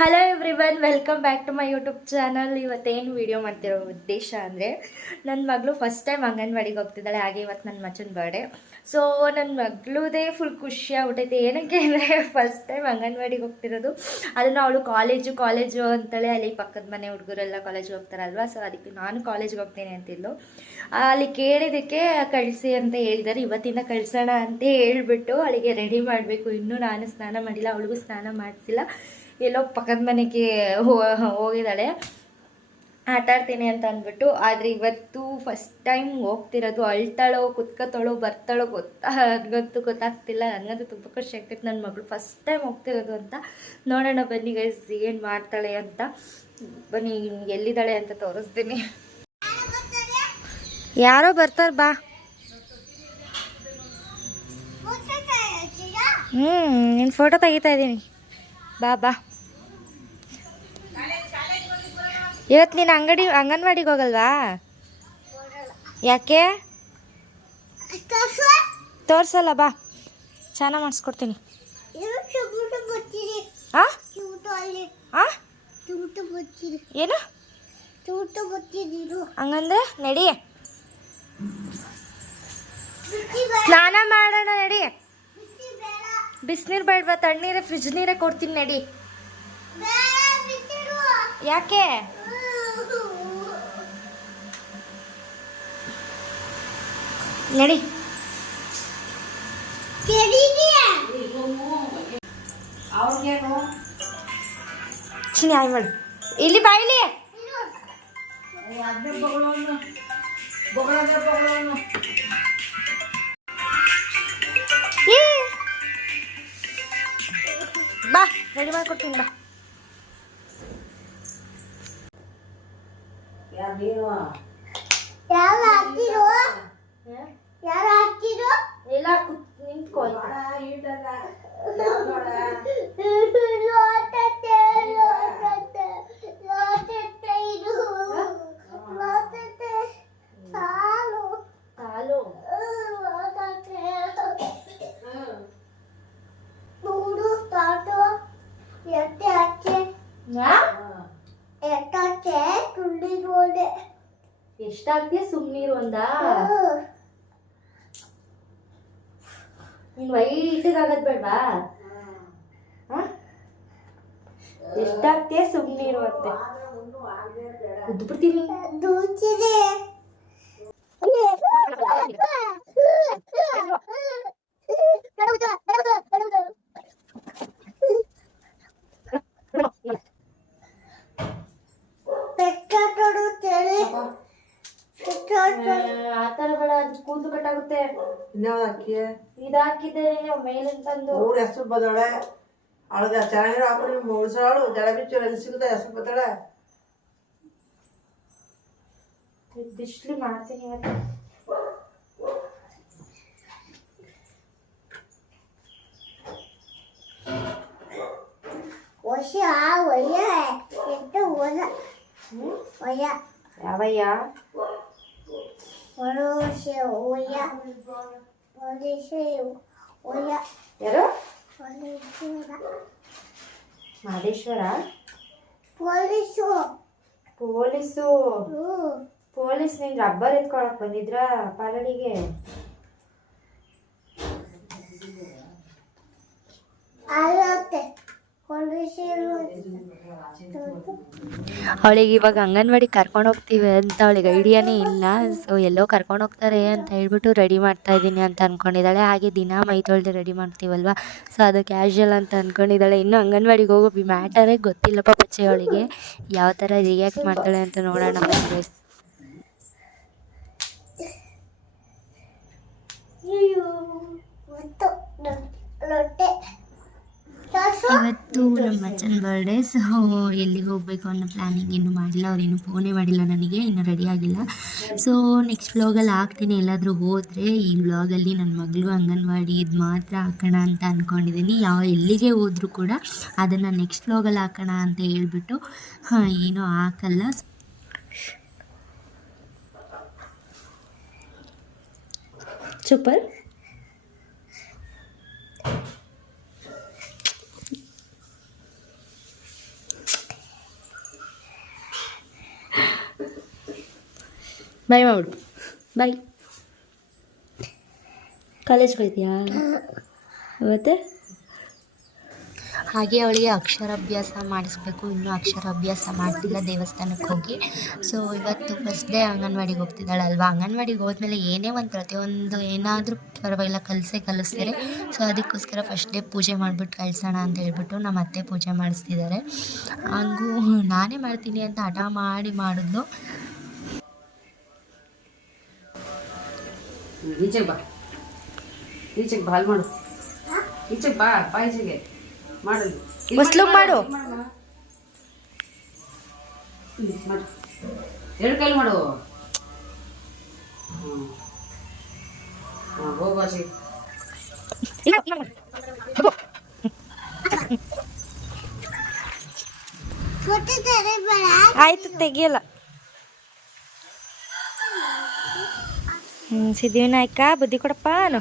Hello everyone welcome back to my YouTube channel ಇವತ್ತೇನು video ಮಾಡ್ತಿರೋ ಉದ್ದೇಶ ಅಂದರೆ ನನ್ನ ಮಗಳು ಫಸ್ಟ್ ಟೈಮ್ ಅಂಗನವಾಡಿಗೆ ಹೋಗ್ತಿದ್ದಾಳೆ, ಹಾಗೆ ಇವತ್ತು ನನ್ನ ಮಚ್ಚನ ಬರ್ಡೇ ಸೊ ನನ್ನ ಮಗಳದೇ ಫುಲ್ ಖುಷಿ ಆಗ್ಬಿಟ್ಟೈತೆ ಏನಕ್ಕೆ ಅಂದರೆ ಫಸ್ಟ್ ಟೈಮ್ ಅಂಗನವಾಡಿಗೆ ಹೋಗ್ತಿರೋದು, ಅದನ್ನು ಅವಳು ಕಾಲೇಜು ಕಾಲೇಜು ಅಂತಾಳೆ ಅಲ್ಲಿ ಪಕ್ಕದ ಮನೆ ಹುಡುಗರೆಲ್ಲ ಕಾಲೇಜಿಗೆ ಹೋಗ್ತಾರಲ್ವ? ಸೊ ಅದಕ್ಕೆ ನಾನು ಕಾಲೇಜ್ಗೆ ಹೋಗ್ತೀನಿ ಅಂತಿದ್ಲು. ಅಲ್ಲಿ ಕೇಳಿದ್ದಕ್ಕೆ ಕಳಿಸಿ ಅಂತ ಹೇಳಿದ್ದಾರೆ ಇವತ್ತಿನ ಕಳಿಸೋಣ ಅಂತ ಹೇಳ್ಬಿಟ್ಟು ಅವಳಿಗೆ ರೆಡಿ ಮಾಡಬೇಕು. ಇನ್ನೂ ನಾನು ಸ್ನಾನ ಮಾಡಿಲ್ಲ, ಅವಳಿಗೂ ಸ್ನಾನ ಮಾಡಿಸಿಲ್ಲ. ಎಲ್ಲೋ ಪಕ್ಕದ ಮನೆಗೆ ಹೋಗಿದ್ದಾಳೆ. ಆಟಾಡ್ತೀನಿ ಅಂತ ಅಂದ್ಬಿಟ್ಟು, ಆದರೆ ಇವತ್ತು ಫಸ್ಟ್ ಟೈಮ್ ಹೋಗ್ತಿರೋದು ಅಳ್ತಾಳೋ, ಕುತ್ಕೋತಾಳೋ, ಬರ್ತಾಳೋ ಗೊತ್ತಾ ಗೊತ್ತಾಗ್ತಿಲ್ಲ. ನನಗಂತೂ ತುಂಬ ಖುಷಿ ಆಗ್ತಿತ್ತು ನನ್ನ ಮಗಳು. ಫಸ್ಟ್ ಟೈಮ್ ಹೋಗ್ತಿರೋದು ಅಂತ. ನೋಡೋಣ ಬನ್ನಿ ಗೈಸ್ ಏನು ಮಾಡ್ತಾಳೆ ಅಂತ. ಬನ್ನಿ, ಎಲ್ಲಿದ್ದಾಳೆ ಅಂತ ತೋರಿಸ್ತೀನಿ. ಯಾರೋ ಬರ್ತಾರೆ ಬಾ. ಹ್ಞೂ ನೀನು ಫೋಟೋ ತೆಗಿತಾ ಇದ್ದೀನಿ. ಬಾ ಬಾ. ಇವತ್ತು ನೀನು ಅಂಗಡಿ, ಅಂಗನವಾಡಿಗೆ ಹೋಗಲ್ವಾ? ಯಾಕೆ? ತೋರ್ಸಲ್ಲ, ಬಾ. ಚೆನ್ನಾಗಿ ಮಾಡಿಸ್ಕೊಡ್ತೀನಿ. ಏನು? ಹಂಗಂದ್ರೆ ನಡಿ. ಸ್ನಾನ ಮಾಡೋಣ ನಡಿ. ಬಿಸಿನೀರು ಬೇಡವಾ? ತಣ್ಣೀರೇ ಫ್ರಿಜ್ ನೀರೇ ಕೊಡ್ತೀನಿ ನಡಿ. ಯಾಕೆ? ನಡಿ. ಚಿನಿ ಆಯ್ ಮಾಡು. ಇಲ್ಲಿ ಬಾಯಿಲಿ. ಬಾ ರೆಡಿ ಮಾಡ್ಕೊಡ್ತೀನಿ ಬಾ. ಎಲ್ಲ ಎಷ್ಟಾಗ್ತೀಯ ಸುಮ್ಮನೀರು ಒಂದ ನೀನ್ ವೈಟಿಗಾಗದ್ ಬೇಡ್ವಾ ಎಷ್ಟಾಗ್ತೀಯ ಸುಮ್ಮನೀರು ಅಂತೆ ಉದ್ದು ಬಿಡ್ತೀನಿ ಆ ಇನ್ಯಾವ್ದು ಹಾಕಿ ಇದು ಹಾಕಿದ್ದೇನೆ ನೀವು ಮೇಲಿಂದ ತಂದು ಅವ್ರ ಹೆಸರು ಬದಳೆ ಅವಳದ ಚೆನ್ನಾಗಿರೋ ಹಾಕೊಂಡು ಮುಳ್ಸಾಳು ಜಡ ಬಿಚ್ಚು ಎಲ್ಲಿ ಸಿಗುತ್ತೆ ಹೆಸರು ಬದಳೆ ಬಿಸ್ಲಿ ಮಾಡ್ತೀನಿ ಇವತ್ತು ಯಾವಯ್ಯ ಯಾರು? ಮಹದೇಶ್ವರ? ಪೊಲೀಸು. ಪೊಲೀಸ್? ನಿಂಗೆ ರಬ್ಬರ್ ಎತ್ಕೊಳಕ್ ಬಂದಿದ್ರ ಪಾಲಡಿಗೆ ಅವಳಿಗೆ ಇವಾಗ ಅಂಗನವಾಡಿ ಕರ್ಕೊಂಡು ಹೋಗ್ತೀವಿ ಅಂತ ಅವಳಿಗೆ ಐಡಿಯಾನೇ ಇಲ್ಲ. ಸೊ ಎಲ್ಲೋ ಕರ್ಕೊಂಡು ಹೋಗ್ತಾರೆ ಅಂತ ಹೇಳ್ಬಿಟ್ಟು ರೆಡಿ ಮಾಡ್ತಾ ಇದ್ದೀನಿ ಅಂತ ಅಂದ್ಕೊಂಡಿದ್ದಾಳೆ ಹಾಗೆ ದಿನ ಮೈ ತೊಳೆದು ರೆಡಿ ಮಾಡ್ತೀವಲ್ವ? ಸೊ ಅದು ಕ್ಯಾಶುವಲ್ ಅಂತ ಅಂದ್ಕೊಂಡಿದ್ದಾಳೆ ಇನ್ನು ಅಂಗನವಾಡಿಗೆ ಹೋಗೋ ಮ್ಯಾಟರೇ ಗೊತ್ತಿಲ್ಲಪ್ಪ ಪಚ್ಚೆ ಅವಳಿಗೆ. ಯಾವ ಥರ ರಿಯಾಕ್ಟ್ ಮಾಡ್ತಾಳೆ ಅಂತ ನೋಡೋಣ ಬನ್ನಿ ಇವತ್ತು ನಮ್ಮ ಅಚ್ಚನ ಬರ್ಡೇ ಸೊ ಎಲ್ಲಿಗೆ ಹೋಗಬೇಕು ಅನ್ನೋ ಪ್ಲ್ಯಾನಿಂಗ್ ಇನ್ನೂ ಮಾಡಿಲ್ಲ. ಅವ್ರೇನು ಫೋನೇ ಮಾಡಿಲ್ಲ ನನಗೆ, ಇನ್ನೂ ರೆಡಿ ಆಗಿಲ್ಲ. ಸೊ ನೆಕ್ಸ್ಟ್ ವ್ಲಾಗಲ್ಲಿ ಹಾಕ್ತೀನಿ. ಎಲ್ಲಾದರೂ ಹೋದರೆ ಈ ವ್ಲಾಗಲ್ಲಿ ನನ್ನ ಮಗಳು ಅಂಗನವಾಡಿ ಇದು ಮಾತ್ರ ಹಾಕೋಣ ಅಂತ ಅಂದ್ಕೊಂಡಿದ್ದೀನಿ ಯಾವ ಎಲ್ಲಿಗೆ ಹೋದರೂ ಕೂಡ ಅದನ್ನು ನೆಕ್ಸ್ಟ್ ವ್ಲಾಗಲ್ಲಿ ಹಾಕೋಣ ಅಂತ ಹೇಳ್ಬಿಟ್ಟು, ಹಾಂ, ಏನೂ ಹಾಕಲ್ಲ. ಸೂಪರ್. ಬಾಯ್ ಮಾಡ್ಬಿಡು. ಬಾಯ್. ಕಾಲೇಜ್ ಹೋಯ್ತೀಯಾ ಮತ್ತೆ? ಹಾಗೆ ಅವಳಿಗೆ ಅಕ್ಷರಾಭ್ಯಾಸ ಮಾಡಿಸ್ಬೇಕು. ಇನ್ನೂ ಅಕ್ಷರಾಭ್ಯಾಸ ಮಾಡ್ತಿಲ್ಲ ದೇವಸ್ಥಾನಕ್ಕೆ ಹೋಗಿ. ಸೊ ಇವತ್ತು ಫಸ್ಟ್ ಡೇ ಅಂಗನವಾಡಿಗೆ ಹೋಗ್ತಿದ್ದಾಳೆ ಅಲ್ವಾ ಅಂಗನವಾಡಿಗೆ ಹೋದ್ಮೇಲೆ ಏನೇ ಒಂದು ಪ್ರತಿಯೊಂದು ಏನಾದರೂ ಪರವಾಗಿಲ್ಲ, ಕಲಿಸೇ ಕಲಿಸ್ತಾರೆ. ಸೊ ಅದಕ್ಕೋಸ್ಕರ ಫಸ್ಟ್ ಡೇ ಪೂಜೆ ಮಾಡಿಬಿಟ್ಟು ಕಳಿಸೋಣ ಅಂತ ಹೇಳ್ಬಿಟ್ಟು ನಮ್ಮ ಅತ್ತೆ ಪೂಜೆ ಮಾಡಿಸ್ತಿದ್ದಾರೆ. ಹಂಗೂ ನಾನೇ ಮಾಡ್ತೀನಿ ಅಂತ ಹಠ ಮಾಡಿ ಮಾಡಿದ್ಲು. ಈಚೆಗೆ ಬಾ. ಈಚೆಗೆ ಬಾ ಅಲ್ಲಿ ಮಾಡು. ಈಚೆಗೆ ಬಾ ಬಾ ಈಚೆಗೆ ಮಾಡು ಇಲ್ಲಿ. ಇಲ್ಲಿ ಮಾಡು. ಎರಡು ಕೈಲಿ ಮಾಡು. ಹಾಂ ಹೋಗು ಆಯ್ತು ತೆಗಿಯಲ್ಲ. ಹ್ಞೂ ಸಿದ್ಧಿವಿನಾಯಕ ಬುದ್ಧಿ ಕೊಡಪ್ಪ ಮಾಡು.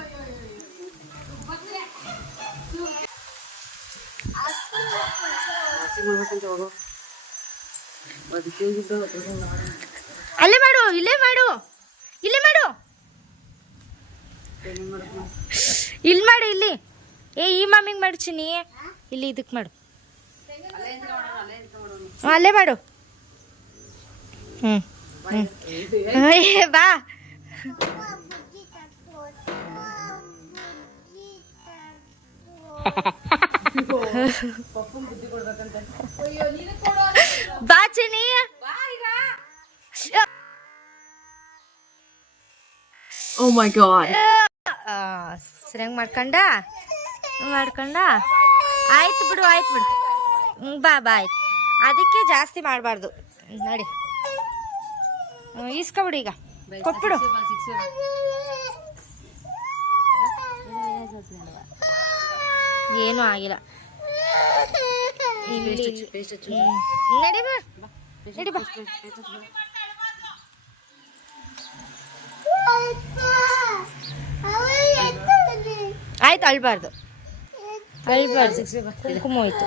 ಅಲ್ಲೇ ಮಾಡು, ಇಲ್ಲೇ ಮಾಡು ಇಲ್ಲೇ ಮಾಡು. ಇಲ್ಲಿ ಮಾಡು, ಇಲ್ಲಿ. ಏ, ಈ ಮಾಮಿಗೆ ಮಾಡು ಇಲ್ಲಿ ಇದಕ್ಕೆ ಮಾಡು. ಅಲ್ಲೇ ಮಾಡು. ಹ್ಞೂ ಹ್ಞೂ ಬಾ. ಬಾ ಓ ಮೈ ಗಾಡ್. ಸರಿಯಾಗಿ ಮಾಡ್ಕೊಂಡ? ಮಾಡ್ಕೊಂಡ? ಆಯ್ತು ಬಿಡು ಆಯ್ತು ಬಿಡು. ಬಾ ಬಾ ಆಯ್ತು. ಅದಕ್ಕೆ ಜಾಸ್ತಿ ಮಾಡಬಾರ್ದು. ನೋಡಿ. ಈಸ್ಕೊಬಿಡು ಈಗ. ಕೊಟ್ಬಿಡು. ಏನೂ ಆಗಿಲ್ಲ ಇಲ್ಲಿ ಹ್ಮ್. ನಡಿ ಬಾ ನಡಿ ಬಾ ಆಯ್ತು ಅಳ್ಬಾರ್ದು ಅಳ್ಬಾರ್ದು ಕುಂಕುಮ ಹೋಯ್ತು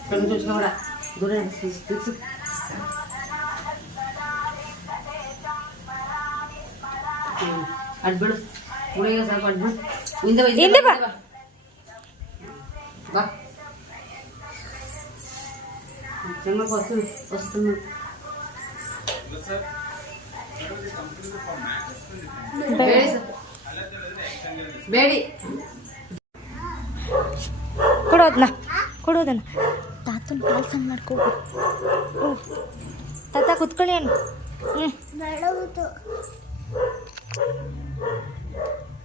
ఇక్కడ చూసిన కూడా దూరం ఫిక్స్ అడ్బిడు ముడిగా వస్తుంది బేడి. ಕೊಡೋದನ್ನ ಕೊಡೋದನ್ನ. ತಾತನ ಕೆಲಸ ಮಾಡ್ಕೋ. ಓ ತಾತ ಕುತ್ಕೊಳ್ಳಿ ಏನು? ಹ್ಞೂ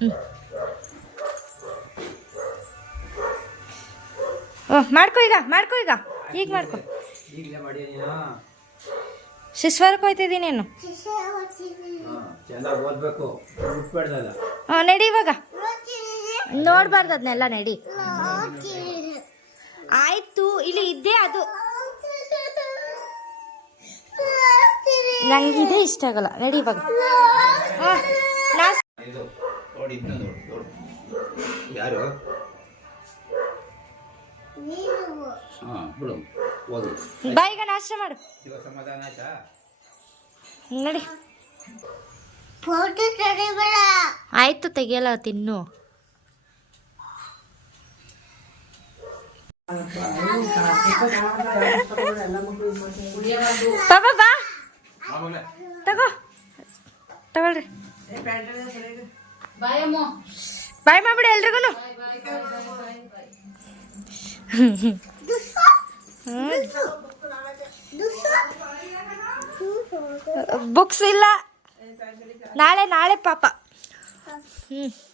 ಹ್ಞೂ ಓ ಮಾಡ್ಕೊ ಈಗ ಮಾಡ್ಕೋ ಈಗ. ಈಗ ಮಾಡ್ಕೊ. ಶಿಶ್ವರಕ್ಕೆ ಹೋಯ್ತಿದ್ದೀನಿ ನೀನು. ಬಿಟ್ಬೇಡ್ದಲ್ಲ ಹಾಂ ನಡಿ ಇವಾಗ. ನೋಡ್ಬಾರ್ದು ಅದನ್ನೆಲ್ಲ ನಡಿ. ಆಯ್ತು ಇಲ್ಲಿ ಇದ್ದೇ ಅದು. ನಂಗೆ ಇದೇ ಇಷ್ಟ ಆಗಲ್ಲ. ನಡಿ ಇವಾಗ ಯಾರು? ಹಾಂ ನಾಶ ಮಾಡು. ನಡಿ. ಆಯ್ತು ತೆಗಿಯಲ್ಲ ತಿನ್ನು. ಪಾಪ ಬಾ. ತಗೋ. ತಗೊಳ್ರಿ. ಬಾಯ್ ಮಾಡ್ಬಿಡಿ ಎಲ್ರಿಗೂ ಬುಕ್ಸ್ ಇಲ್ಲ. ನಾಳೆ ನಾಳೆ ಪಾಪ. ಹ್ಮ್.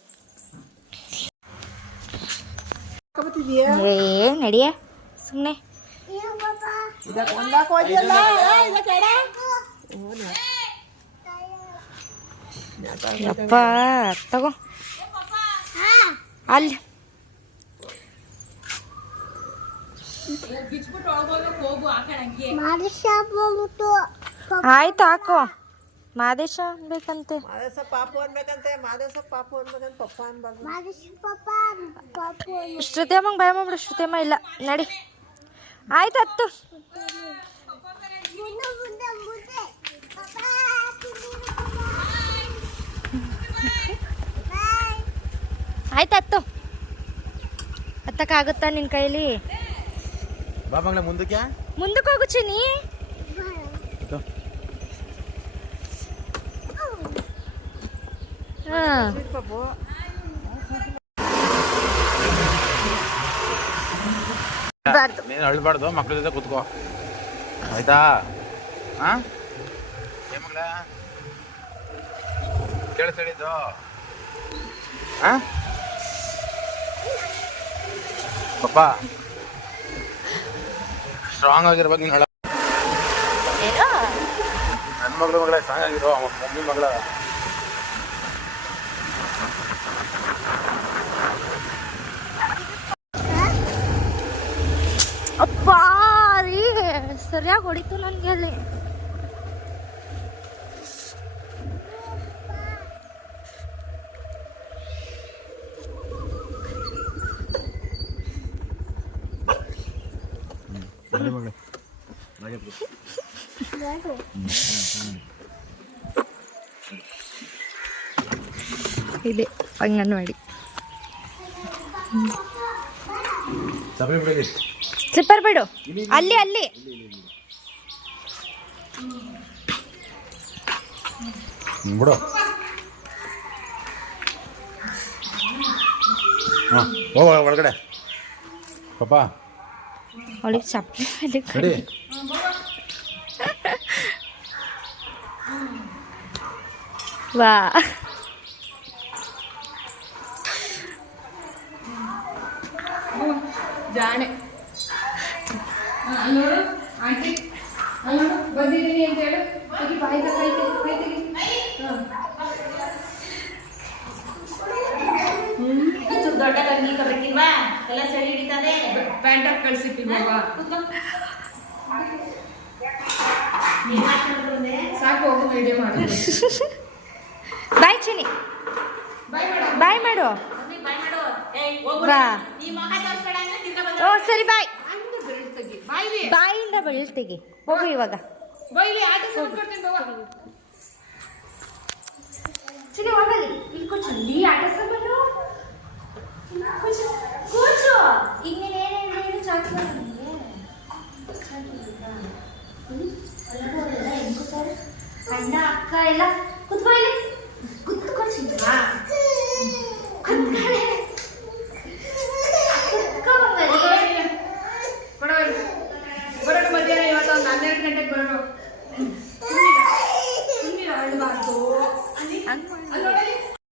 ಏ ನಡಿಯ ಸುಮ್ಮನೆ ಯಪ್ಪ ತಗೋ. ಅಲ್ಲಿ ಆಯ್ತು ಹಾಕೋ. ಮಾದೇಶ ಅನ್ಬೇಕಂತೆ. ಮಾದೇಶ ಪಾಪು ಅನ್ಬೇಕಂತೆ ಮಾದೇಶ ಪಾಪು ಅನ್ಬೇಕಂತ ಪಪ್ಪ ಅನ್ಬಾರ್ದು. ಶ್ರುತಿಯಮ್ಮಂಗೆ ಭಯ ಮಾಡ್ಬಿಡು ಶ್ರುತಿಯಮ್ಮ ಇಲ್ಲ. ನಡಿ. ಆಯ್ತು ಹತ್ತು. ಆಯ್ತು ಹತ್ತು. ಹತ್ತಕ್ಕಾಗುತ್ತಾ ನಿನ್ನ ಕೈಲಿ? ಮುಂದಕ್ಕೆ? ಮುಂದಕ್ಕೆ ಹೋಗು ಹಾಂ ಪಾಪು ಬಾರ್ದು ನೀನು ಅಳ್ಬಾರ್ದು ಮಕ್ಳ ಜೊತೆ ಕುತ್ಕೋ. ಆಯ್ತಾ? ಹಾ ಮಗಳ? ಕೇಳಿಸ್ ಹೇಳಿದ್ದು ಹಾ ಪಪ್ಪ. ಸ್ಟ್ರಾಂಗ್ ಆಗಿರ್ಬೇಕು ನೀನು ಹೇಳ. ನನ್ನ ಮಗಳು ಮಗಳ ಸ್ಟ್ರಾಂಗ್ ಆಗಿರೋ ಮಮ್ಮಿ ಮಗಳ. ಸರಿಯಾಗಿ ಹೊಡಿತು ನನಗೆ ಅಲ್ಲಿ. ಇದೆ ಅಂಗನವಾಡಿ. ಸಪ್ರಿ ಬಿಡಿ. ಸ್ಲಿಪ್ಪರ್ ಬಿಡು. ಅಲ್ಲಿ ಅಲ್ಲಿ. ಬಿಡು ಹಾಂ ಹೋಗ ಒಳಗಡೆ ಪಪ್ಪ ಅವಳಿಗೆ ಚಪ್ಪಲಿ ಮೇಲೆ ರೆಡಿ ವಾ ಜಾಣೆ ನೋಡು ಆಂಟಿ ನೋಡು ಬಂದಿದ್ದೀನಿ ಅಂತ ಹೇಳು ತೆಗಿ ಬಾಯಿ ಕೈ ಎಲ್ಲ ಹಿಡಿತದೆ. ಪ್ಯಾಂಟ್ ಹಾಕಿ ಸಾಕು ಹೋಗಿ ವಿಡಿಯೋ ಮಾಡು. ಬಾಯ್ ಚಿನಿ ಬಾಯ್ ಮಾಡು. ಓ ಸರಿ ಬಾಯ್. ಹಂಗೆ ಬೆರಳು ತೆಗಿ. ಬಾಯಿಂದ ಹೋಗು ಇವಾಗ. ಚಿನಿ ಹೋಗಲಿ. ಇಲ್ಲಿ ಆಟ ಎಲ್ಲ ಕುತ್ಕೊ ಇಲ್ಲಿ ಕುತ್ಕೊ ಚಿನ್ನ ಕುತ್ಕೊಳ್ಳಿ ಕುತ್ಕೊ ಮಗನೇ. ಕೊಡೋ ಇಲ್ಲಿ. ಬರೋಣ ಮಧ್ಯಾಹ್ನ ಇವತ್ತು ಒಂದು ಹನ್ನೆರಡು ಗಂಟೆಗೆ ಬರೋಣ ಸುಮ್ಮನೆ ಅಳ್ಬಾರ್ದು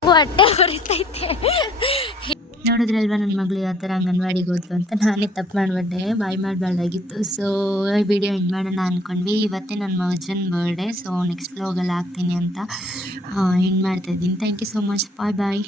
ಹೊಟ್ಟೆ ಹೊರಿತೈತೆ ನೋಡಿದ್ರಲ್ವ ನನ್ನ ಮಗಳು ಯಾವ ಥರ ಅಂಗನವಾಡಿಗೆ ಹೋದ್ಲು ಅಂತ ನಾನೇ ತಪ್ಪು ಮಾಡಿಬಿಟ್ಟೆ. ಬಾಯ್ ಮಾಡಬಾರ್ದಾಗಿತ್ತು ಸೊ ವಿಡಿಯೋ ಎಂಡ್ ಮಾಡೋಣ ಅಂದ್ಕೊಂಡ್ವಿ ಇವತ್ತೇ ನನ್ನ ಮಗಜನ್ ಬರ್ಡೇ ಸೊ ನೆಕ್ಸ್ಟ್ ವ್ಲಾಗಲ್ಲಿ ಹಾಕ್ತೀನಿ ಅಂತ ಎಂಡ್ ಮಾಡ್ತಾಯಿದ್ದೀನಿ thank you so much bye bye